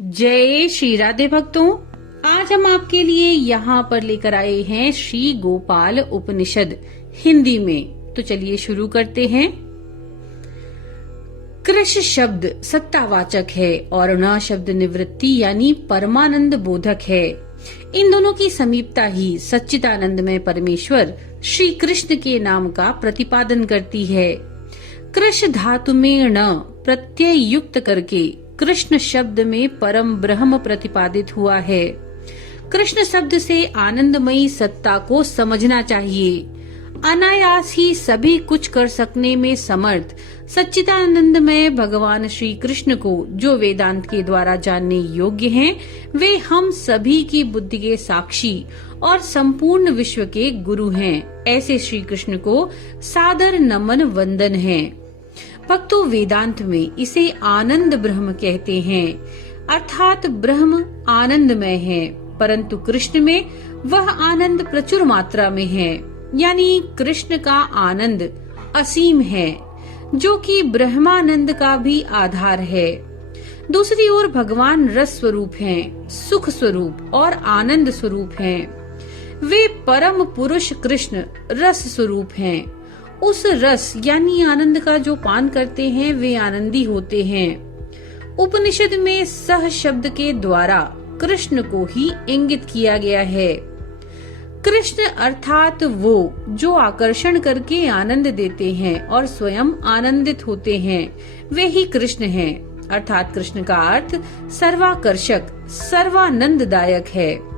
जय श्री राधे भक्तों, आज हम आपके लिए यहाँ पर लेकर आए हैं श्री गोपाल उपनिषद हिंदी में। तो चलिए शुरू करते हैं। कृष शब्द सत्तावाचक है और न शब्द निवृत्ति यानी परमानंद बोधक है। इन दोनों की समीपता ही सच्चिदानंदमय परमेश्वर श्री कृष्ण के नाम का प्रतिपादन करती है। कृष धातु में न प्रत्यय युक्त करके कृष्ण शब्द में परम ब्रह्म प्रतिपादित हुआ है। कृष्ण शब्द से आनंदमयी सत्ता को समझना चाहिए। अनायास ही सभी कुछ कर सकने में समर्थ सच्चिदानंदमय भगवान श्री कृष्ण को जो वेदांत के द्वारा जानने योग्य हैं, वे हम सभी की बुद्धि के साक्षी और संपूर्ण विश्व के गुरु हैं। ऐसे श्री कृष्ण को सादर नमन वंदन है। भक्तों, वेदांत में इसे आनंद ब्रह्म कहते हैं, अर्थात ब्रह्म आनंदमय है, परंतु कृष्ण में वह आनंद प्रचुर मात्रा में है, यानी कृष्ण का आनंद असीम है, जो कि ब्रह्मानंद का भी आधार है। दूसरी ओर भगवान रस स्वरूप हैं, सुख स्वरूप और आनंद स्वरूप हैं। वे परम पुरुष कृष्ण रस स्वरूप हैं। उस रस यानी आनंद का जो पान करते हैं वे आनंदी होते हैं। उपनिषद में सह शब्द के द्वारा कृष्ण को ही इंगित किया गया है। कृष्ण अर्थात वो जो आकर्षण करके आनंद देते हैं और स्वयं आनंदित होते हैं, वे ही कृष्ण हैं। अर्थात कृष्ण का अर्थ सर्वाकर्षक सर्वानंददायक है।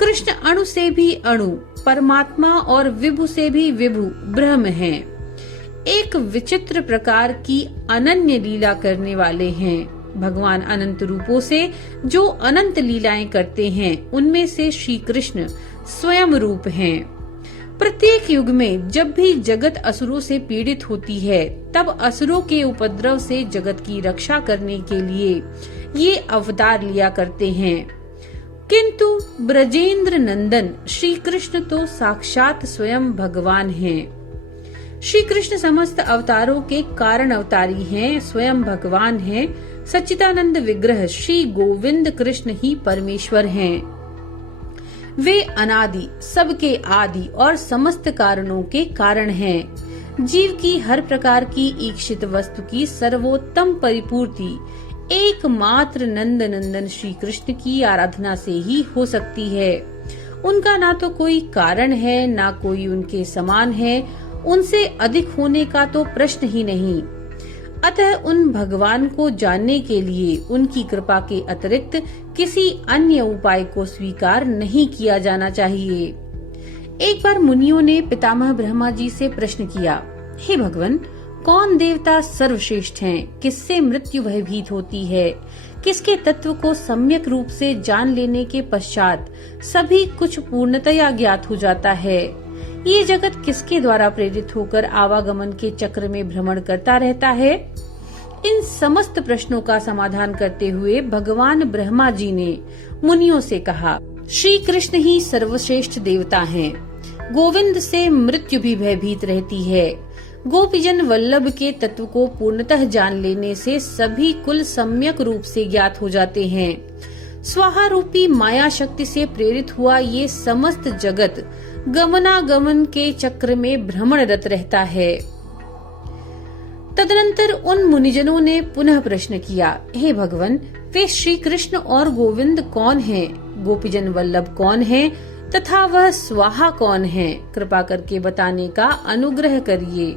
कृष्ण अणु से भी अणु परमात्मा और विभु से भी विभु ब्रह्म हैं। एक विचित्र प्रकार की अनन्य लीला करने वाले हैं। भगवान अनंत रूपों से जो अनंत लीलाएं करते हैं, उनमें से श्री कृष्ण स्वयं रूप हैं। प्रत्येक युग में जब भी जगत असुरों से पीड़ित होती है, तब असुरों के उपद्रव से जगत की रक्षा करने के लिए ये अवतार लिया करते हैं। किंतु ब्रजेंद्र नंदन श्री कृष्ण तो साक्षात स्वयं भगवान हैं। श्री कृष्ण समस्त अवतारों के कारण अवतारी हैं, स्वयं भगवान हैं। सच्चिदानंद विग्रह श्री गोविंद कृष्ण ही परमेश्वर हैं। वे अनादि, सबके आदि और समस्त कारणों के कारण हैं। जीव की हर प्रकार की इच्छित वस्तु की सर्वोत्तम परिपूर्ति एकमात्र नंद नंदन श्री कृष्ण की आराधना से ही हो सकती है। उनका ना तो कोई कारण है, ना कोई उनके समान है, उनसे अधिक होने का तो प्रश्न ही नहीं। अतः उन भगवान को जानने के लिए उनकी कृपा के अतिरिक्त किसी अन्य उपाय को स्वीकार नहीं किया जाना चाहिए। एक बार मुनियों ने पितामह ब्रह्मा जी से प्रश्न किया, हे भगवान, कौन देवता सर्वश्रेष्ठ हैं? किससे मृत्यु भयभीत होती है? किसके तत्व को सम्यक रूप से जान लेने के पश्चात सभी कुछ पूर्णतया ज्ञात हो जाता है? ये जगत किसके द्वारा प्रेरित होकर आवागमन के चक्र में भ्रमण करता रहता है? इन समस्त प्रश्नों का समाधान करते हुए भगवान ब्रह्मा जी ने मुनियों से कहा, श्री कृष्ण ही सर्वश्रेष्ठ देवता हैं। गोविंद से मृत्यु भी भयभीत रहती है। गोपीजन वल्लभ के तत्व को पूर्णतः जान लेने से सभी कुल सम्यक रूप से ज्ञात हो जाते हैं। स्वाहा रूपी माया शक्ति से प्रेरित हुआ ये समस्त जगत गमनागमन के चक्र में भ्रमणरत रहता है। तदनंतर उन मुनिजनों ने पुनः प्रश्न किया, हे भगवान, वे श्री कृष्ण और गोविंद कौन हैं? गोपीजन वल्लभ कौन हैं? तथा वह स्वाहा कौन है? कृपा करके बताने का अनुग्रह करिए।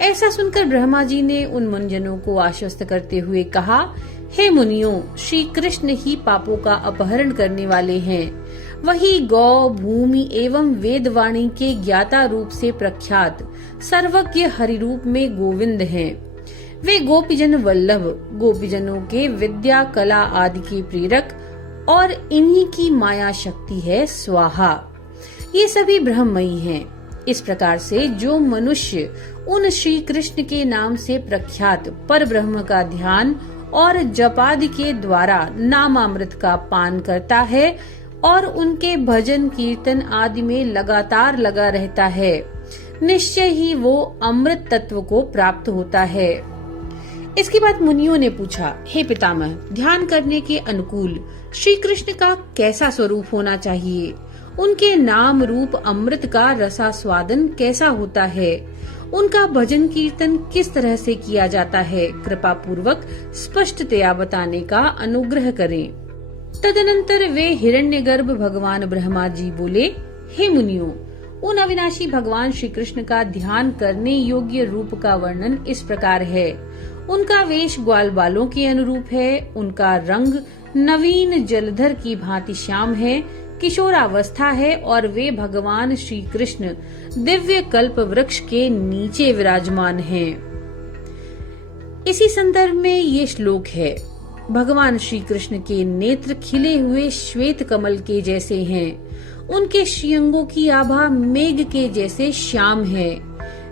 ऐसा सुनकर ब्रह्मा जी ने उन मुनिजनों को आश्वस्त करते हुए कहा, हे मुनियों, श्री कृष्ण ही पापों का अपहरण करने वाले हैं। वही गौ, भूमि एवं वेदवाणी के ज्ञाता रूप से प्रख्यात सर्वज्ञ हरिरूप में गोविंद हैं। वे गोपीजन वल्लभ, गोपीजनों के विद्या कला आदि के प्रेरक और इन्हीं की माया शक्ति है स्वाहा। ये सभी ब्रह्ममयी हैं। इस प्रकार से जो मनुष्य उन श्री कृष्ण के नाम से प्रख्यात पर ब्रह्म का ध्यान और जपादि के द्वारा नामामृत का पान करता है और उनके भजन कीर्तन आदि में लगातार लगा रहता है, निश्चय ही वो अमृत तत्व को प्राप्त होता है। इसके बाद मुनियों ने पूछा, हे पितामह, ध्यान करने के अनुकूल श्री कृष्ण का कैसा स्वरूप होना चाहिए? उनके नाम रूप अमृत का रसास्वादन कैसा होता है? उनका भजन कीर्तन किस तरह से किया जाता है? कृपा पूर्वक स्पष्टतया बताने का अनुग्रह करें। तदनंतर वे हिरण्यगर्भ भगवान ब्रह्मा जी बोले, हे मुनियों, उन अविनाशी भगवान श्री कृष्ण का ध्यान करने योग्य रूप का वर्णन इस प्रकार है। उनका वेश ग्वाल बालों के अनुरूप है। उनका रंग नवीन जलधर की भांति श्याम है, किशोरावस्था है और वे भगवान श्री कृष्ण दिव्य कल्प वृक्ष के नीचे विराजमान हैं। इसी संदर्भ में ये श्लोक है। भगवान श्री कृष्ण के नेत्र खिले हुए श्वेत कमल के जैसे हैं। उनके श्रीअंगों की आभा मेघ के जैसे श्याम है।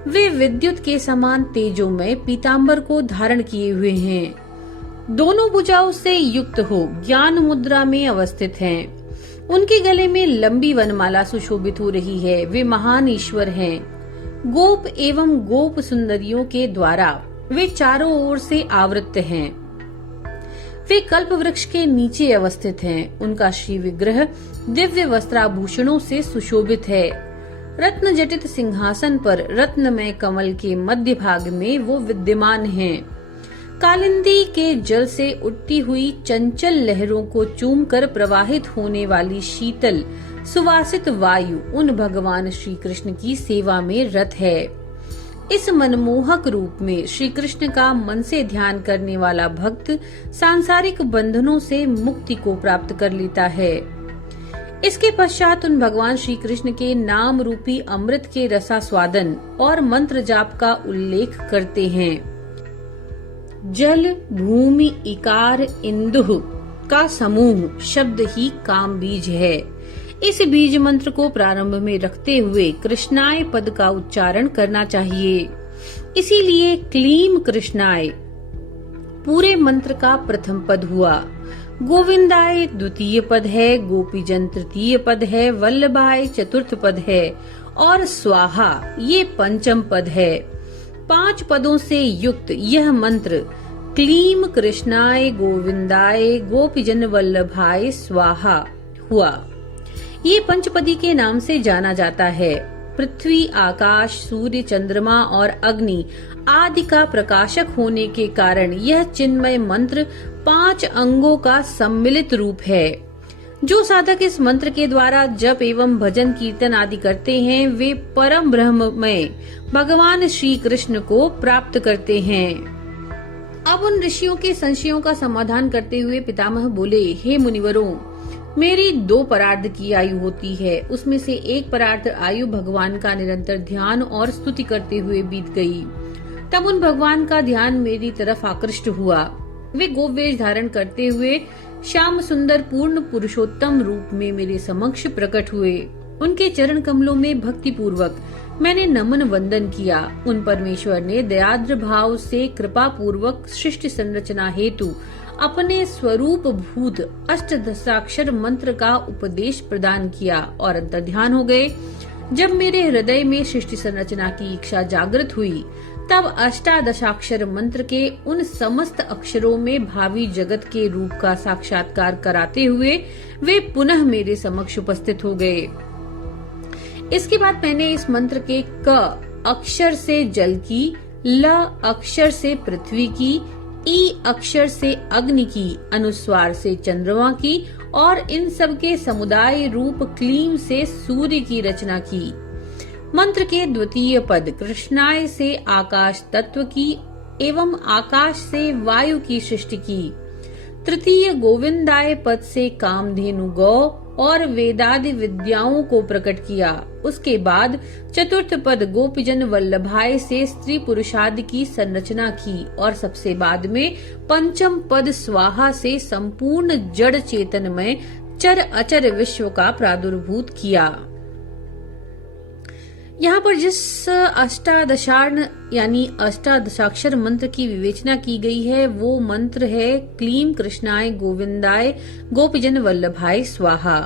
वे विद्युत के समान तेजोमय पीताम्बर को धारण किए हुए हैं। दोनों भुजाओं से युक्त हो ज्ञान मुद्रा में अवस्थित हैं। उनके गले में लंबी वनमाला सुशोभित हो रही है। वे महान ईश्वर हैं। गोप एवं गोप सुंदरियों के द्वारा वे चारों ओर से आवृत हैं। वे कल्प वृक्ष के नीचे अवस्थित हैं। उनका श्री विग्रह दिव्य वस्त्राभूषणों से सुशोभित है। रत्न जटित सिंहासन पर रत्नमय कमल के मध्य भाग में वो विद्यमान हैं। कालिंदी के जल से उठती हुई चंचल लहरों को चूमकर प्रवाहित होने वाली शीतल सुवासित वायु उन भगवान श्री कृष्ण की सेवा में रत है। इस मनमोहक रूप में श्री कृष्ण का मन से ध्यान करने वाला भक्त सांसारिक बंधनों से मुक्ति को प्राप्त कर लेता है। इसके पश्चात उन भगवान श्री कृष्ण के नाम रूपी अमृत के रसास्वादन और मंत्र जाप का उल्लेख करते हैं। जल भूमि इकार इंदुः का समूह शब्द ही काम बीज है। इस बीज मंत्र को प्रारंभ में रखते हुए कृष्णाय पद का उच्चारण करना चाहिए। इसीलिए क्लीम कृष्णाय पूरे मंत्र का प्रथम पद हुआ। गोविंदाय द्वितीय पद है, गोपीजन तृतीय पद है, वल्लभाय चतुर्थ पद है और स्वाहा ये पंचम पद है। 5 पदों से युक्त यह मंत्र क्लीम कृष्णाय गोविंदाय गोपीजन वल्लभाय स्वाहा हुआ। ये पंचपदी के नाम से जाना जाता है। पृथ्वी, आकाश, सूर्य, चंद्रमा और अग्नि आदि का प्रकाशक होने के कारण यह चिन्मय मंत्र 5 अंगों का सम्मिलित रूप है। जो साधक इस मंत्र के द्वारा जप एवं भजन कीर्तन आदि करते हैं, वे परम ब्रह्ममय भगवान श्री कृष्ण को प्राप्त करते हैं। अब उन ऋषियों के संशयों का समाधान करते हुए पितामह बोले, हे मुनिवरों, मेरी 2 परार्ध की आयु होती है। उसमें से एक परार्ध आयु भगवान का निरंतर ध्यान और स्तुति करते हुए बीत गई। तब उन भगवान का ध्यान मेरी तरफ आकृष्ट हुआ। वे गोवेश धारण करते हुए श्याम सुंदर पूर्ण पुरुषोत्तम रूप में मेरे समक्ष प्रकट हुए। उनके चरण कमलों में भक्ति पूर्वक मैंने नमन वंदन किया। उन परमेश्वर ने दयाद्र भाव से कृपा पूर्वक सृष्टि संरचना हेतु अपने स्वरूप भूत अष्टदशाक्षर मंत्र का उपदेश प्रदान किया और अंतर्ध्यान हो गए। जब मेरे हृदय में सृष्टि संरचना की इच्छा जागृत हुई, तब अष्टादशाक्षर मंत्र के उन समस्त अक्षरों में भावी जगत के रूप का साक्षात्कार कराते हुए वे पुनः मेरे समक्ष उपस्थित हो गए। इसके बाद मैंने इस मंत्र के क अक्षर से जल की, ल अक्षर से पृथ्वी की, ई अक्षर से अग्नि की, अनुस्वार से चंद्रमा की और इन सब के समुदाय रूप क्लीम से सूर्य की रचना की। मंत्र के द्वितीय पद कृष्णाय से आकाश तत्व की एवं आकाश से वायु की सृष्टि की। तृतीय गोविंदाय पद से कामधेनु गौ और वेदादि विद्याओं को प्रकट किया। उसके बाद चतुर्थ पद गोपीजन वल्लभाय से स्त्री पुरुषादि की संरचना की और सबसे बाद में पंचम पद स्वाहा से संपूर्ण जड़ चेतनमय चर अचर विश्व का प्रादुर्भूत किया। यहाँ पर जिस अष्टादशार्ण यानी अष्टादशाक्षर मंत्र की विवेचना की गई है, वो मंत्र है क्लीम कृष्णाय गोविंदाय गोपीजन वल्लभाय स्वाहा।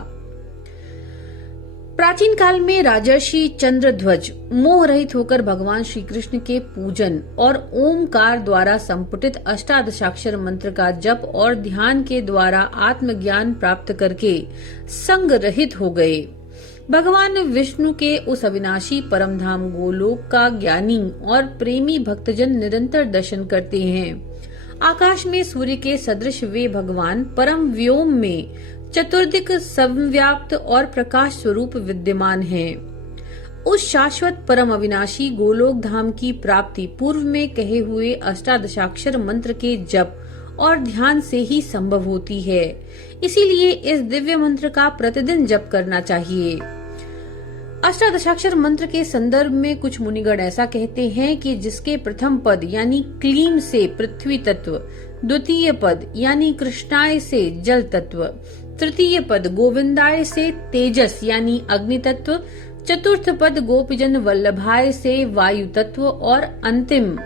प्राचीन काल में राजर्षि चंद्रध्वज मोह रहित होकर भगवान श्री कृष्ण के पूजन और ओमकार द्वारा संपुटित अष्टादशाक्षर मंत्र का जप और ध्यान के द्वारा आत्मज्ञान प्राप्त करके संग रहित हो गए। भगवान विष्णु के उस अविनाशी परम धाम गोलोक का ज्ञानी और प्रेमी भक्तजन निरंतर दर्शन करते हैं। आकाश में सूर्य के सदृश वे भगवान परम व्योम में चतुर्दिक संव्याप्त और प्रकाश स्वरूप विद्यमान हैं। उस शाश्वत परम अविनाशी गोलोक धाम की प्राप्ति पूर्व में कहे हुए अष्टादशाक्षर मंत्र के जप और ध्यान से ही संभव होती है। इसीलिए इस दिव्य मंत्र का प्रतिदिन जप करना चाहिए। अष्टादशाक्षर मंत्र के संदर्भ में कुछ मुनिगण ऐसा कहते हैं कि जिसके प्रथम पद यानी क्लीम से पृथ्वी तत्व, द्वितीय पद यानी कृष्णाय से जल तत्व, तृतीय पद गोविंदाय से तेजस यानी अग्नि तत्व, चतुर्थ पद गोपीजन वल्लभाय से वायु तत्व और अंतिम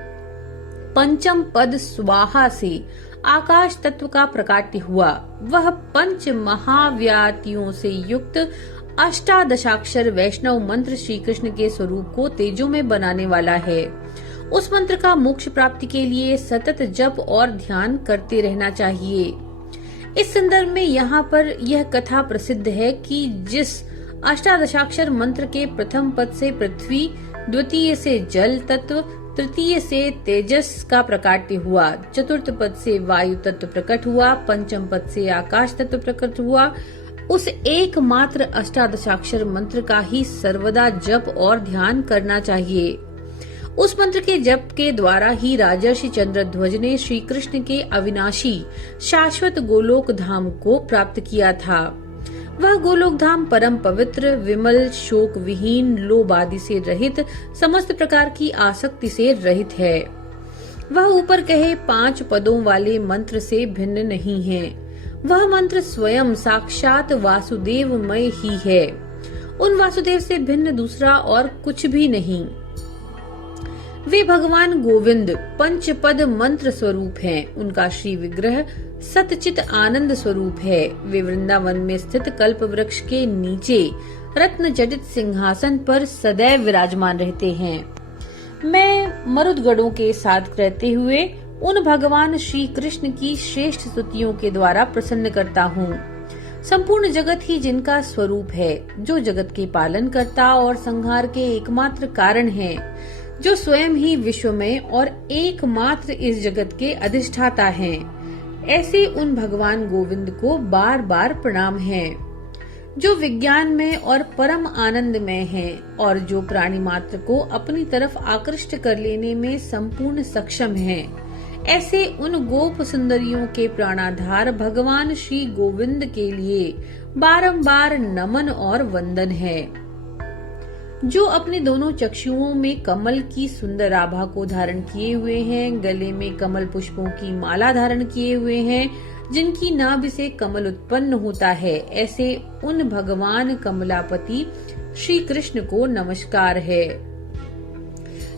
पंचम पद स्वाहा से आकाश तत्व का प्रकाट्य हुआ। वह पंच महाव्यातियों से युक्त अष्टादशाक्षर वैष्णव मंत्र श्री कृष्ण के स्वरूप को तेजो में बनाने वाला है। उस मंत्र का मोक्ष प्राप्ति के लिए सतत जप और ध्यान करते रहना चाहिए। इस संदर्भ में यहाँ पर यह कथा प्रसिद्ध है कि जिस अष्टादशाक्षर मंत्र के प्रथम पद से पृथ्वी, द्वितीय से जल तत्व, तृतीय से तेजस का प्रकाट्य हुआ, चतुर्थ पद से वायु तत्व प्रकट हुआ, पंचम पद से आकाश तत्व प्रकट हुआ, उस एकमात्र अष्टादशाक्षर मंत्र का ही सर्वदा जप और ध्यान करना चाहिए। उस मंत्र के जप के द्वारा ही राजर्षि चंद्रध्वज ने श्री कृष्ण के अविनाशी शाश्वत गोलोक धाम को प्राप्त किया था। वह गोलोक धाम परम पवित्र, विमल, शोक विहीन, लोभ आदि से रहित, समस्त प्रकार की आसक्ति से रहित है। वह ऊपर कहे 5 पदों वाले मंत्र से भिन्न नहीं है। वह मंत्र स्वयं साक्षात वासुदेवमय ही है। उन वासुदेव से भिन्न दूसरा और कुछ भी नहीं। वे भगवान गोविंद पंचपद मंत्र स्वरूप हैं। उनका श्री विग्रह सतचित आनंद स्वरूप है। वे वृंदावन में स्थित कल्प वृक्ष के नीचे रत्न जटित सिंहासन पर सदैव विराजमान रहते हैं। मैं मरुदगणों के साथ रहते हुए उन भगवान श्री कृष्ण की श्रेष्ठ स्तुतियों के द्वारा प्रसन्न करता हूँ। संपूर्ण जगत ही जिनका स्वरूप है, जो जगत के पालन करता और संहार के एकमात्र कारण है, जो स्वयं ही विश्व में और एकमात्र इस जगत के अधिष्ठाता हैं। ऐसे उन भगवान गोविंद को बार बार प्रणाम है, जो विज्ञान में और परम आनंद में हैं और जो प्राणी मात्र को अपनी तरफ आकृष्ट कर लेने में संपूर्ण सक्षम हैं। ऐसे उन गोप सुंदरियों के प्राणाधार भगवान श्री गोविंद के लिए बारंबार नमन और वंदन है, जो अपने दोनों चक्षुओं में कमल की सुंदर आभा को धारण किए हुए हैं, गले में कमल पुष्पों की माला धारण किए हुए हैं, जिनकी नाभि से कमल उत्पन्न होता है। ऐसे उन भगवान कमलापति श्री कृष्ण को नमस्कार है,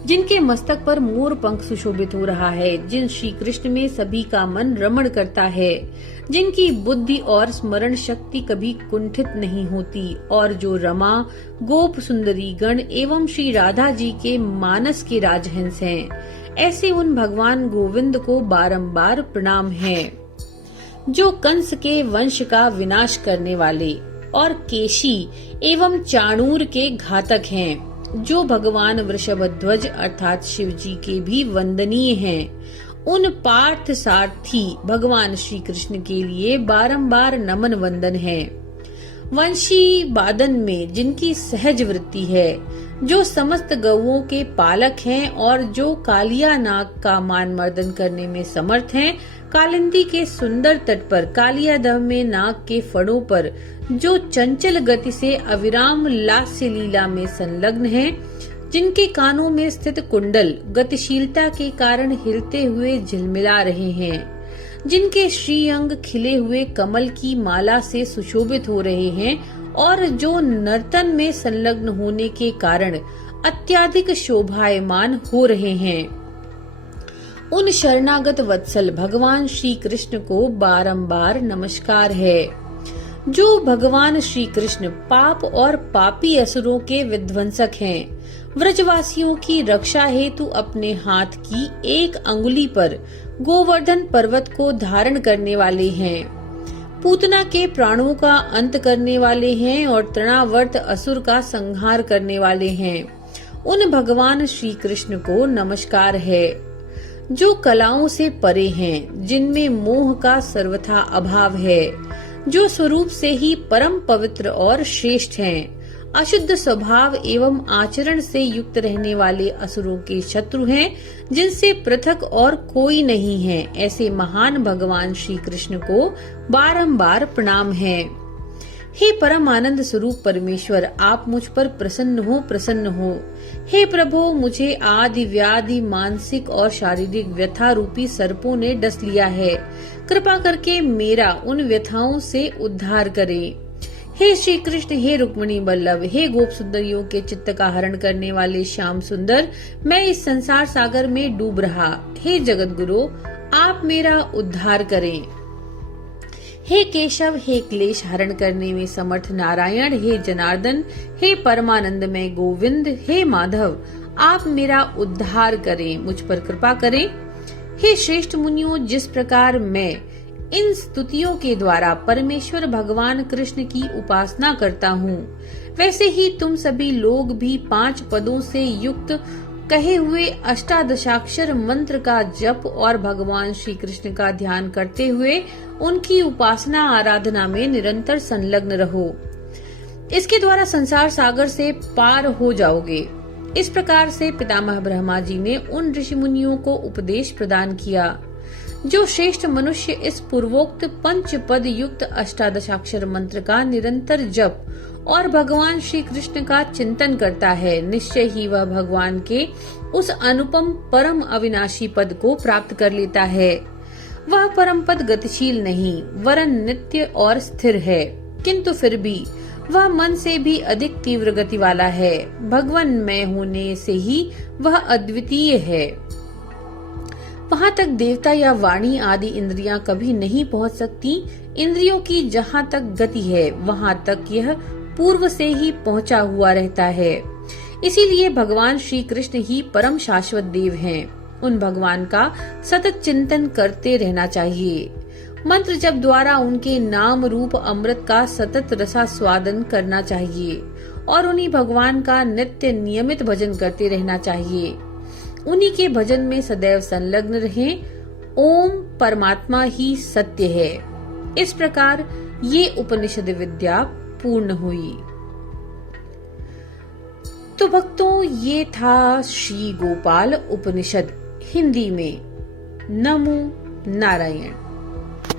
जिनके मस्तक पर मोर पंख सुशोभित हो रहा है, जिन श्री कृष्ण में सभी का मन रमण करता है, जिनकी बुद्धि और स्मरण शक्ति कभी कुंठित नहीं होती और जो रमा, गोप सुंदरी गण एवं श्री राधा जी के मानस के राजहंस हैं। ऐसे उन भगवान गोविंद को बारंबार प्रणाम है, जो कंस के वंश का विनाश करने वाले और केशी एवं चाणूर के घातक हैं, जो भगवान वृषभध्वज अर्थात शिव जी के भी वंदनीय हैं। उन पार्थ सारथी भगवान श्री कृष्ण के लिए बारंबार नमन वंदन है। वंशी बादन में जिनकी सहज वृत्ति है, जो समस्त गौओं के पालक हैं और जो कालिया नाग का मान मर्दन करने में समर्थ हैं, कालिंदी के सुंदर तट पर कालिया दह में नाग के फड़ों पर जो चंचल गति से अविराम लास्य लीला में संलग्न हैं, जिनके कानों में स्थित कुंडल गतिशीलता के कारण हिलते हुए झिलमिला रहे हैं, जिनके श्रीअंग खिले हुए कमल की माला से सुशोभित हो रहे हैं और जो नर्तन में संलग्न होने के कारण अत्यधिक शोभायमान हो रहे हैं। उन शरणागत वत्सल भगवान श्री कृष्ण को बारंबार नमस्कार है, जो भगवान श्री कृष्ण पाप और पापी असुरों के विध्वंसक हैं। व्रजवासियों की रक्षा हेतु अपने हाथ की एक अंगुली पर गोवर्धन पर्वत को धारण करने वाले हैं। पूतना के प्राणों का अंत करने वाले हैं और तृणावर्त असुर का संहार करने वाले हैं। उन भगवान श्री कृष्ण को नमस्कार है जो कलाओं से परे हैं, जिनमें मोह का सर्वथा अभाव है, जो स्वरूप से ही परम पवित्र और श्रेष्ठ हैं। अशुद्ध स्वभाव एवं आचरण से युक्त रहने वाले असुरों के शत्रु हैं, जिनसे पृथक और कोई नहीं है। ऐसे महान भगवान श्री कृष्ण को बारंबार प्रणाम है। हे परम आनंद स्वरूप परमेश्वर, आप मुझ पर प्रसन्न हो। हे प्रभु, मुझे आदि व्याधि मानसिक और शारीरिक व्यथा रूपी सर्पों ने डस लिया है। कृपा करके मेरा उन व्यथाओं से उद्धार करें। हे श्री कृष्ण, हे रुक्मिणी बल्लभ, हे गोप सुंदरियों के चित्त का हरण करने वाले श्याम सुंदर, मैं इस संसार सागर में डूब रहा। हे जगत गुरु, आप मेरा उद्धार करें। हे केशव, हे क्लेश हरण करने में समर्थ नारायण, हे जनार्दन, हे परमानंदमय गोविंद, हे माधव, आप मेरा उद्धार करें, मुझ पर कृपा करें। हे श्रेष्ठ मुनियों, जिस प्रकार मैं इन स्तुतियों के द्वारा परमेश्वर भगवान कृष्ण की उपासना करता हूँ, वैसे ही तुम सभी लोग भी 5 पदों से युक्त कहे हुए अष्टादशाक्षर मंत्र का जप और भगवान श्री कृष्ण का ध्यान करते हुए उनकी उपासना आराधना में निरंतर संलग्न रहो। इसके द्वारा संसार सागर से पार हो जाओगे। इस प्रकार से पितामह ब्रह्मा जी ने उन ऋषि मुनियों को उपदेश प्रदान किया। जो श्रेष्ठ मनुष्य इस पूर्वोक्त 5 पद युक्त अष्टादशाक्षर मंत्र का निरंतर जप और भगवान श्री कृष्ण का चिंतन करता है, निश्चय ही वह भगवान के उस अनुपम परम अविनाशी पद को प्राप्त कर लेता है। वह परम पद गतिशील नहीं वरन नित्य और स्थिर है, किंतु फिर भी वह मन से भी अधिक तीव्र गति वाला है। भगवान में होने से ही वह अद्वितीय है। वहाँ तक देवता या वाणी आदि इंद्रियां कभी नहीं पहुँच सकती। इंद्रियों की जहाँ तक गति है वहाँ तक यह पूर्व से ही पहुँचा हुआ रहता है। इसीलिए भगवान श्री कृष्ण ही परम शाश्वत देव हैं। उन भगवान का सतत चिंतन करते रहना चाहिए। मंत्र जप द्वारा उनके नाम रूप अमृत का सतत रसास्वादन करना चाहिए और उन्हीं भगवान का नित्य नियमित भजन करते रहना चाहिए। उन्हीं के भजन में सदैव संलग्न रहें। ओम परमात्मा ही सत्य है। इस प्रकार ये उपनिषद विद्या पूर्ण हुई। तो भक्तों, ये था श्री गोपाल उपनिषद हिंदी में। नमो नारायण।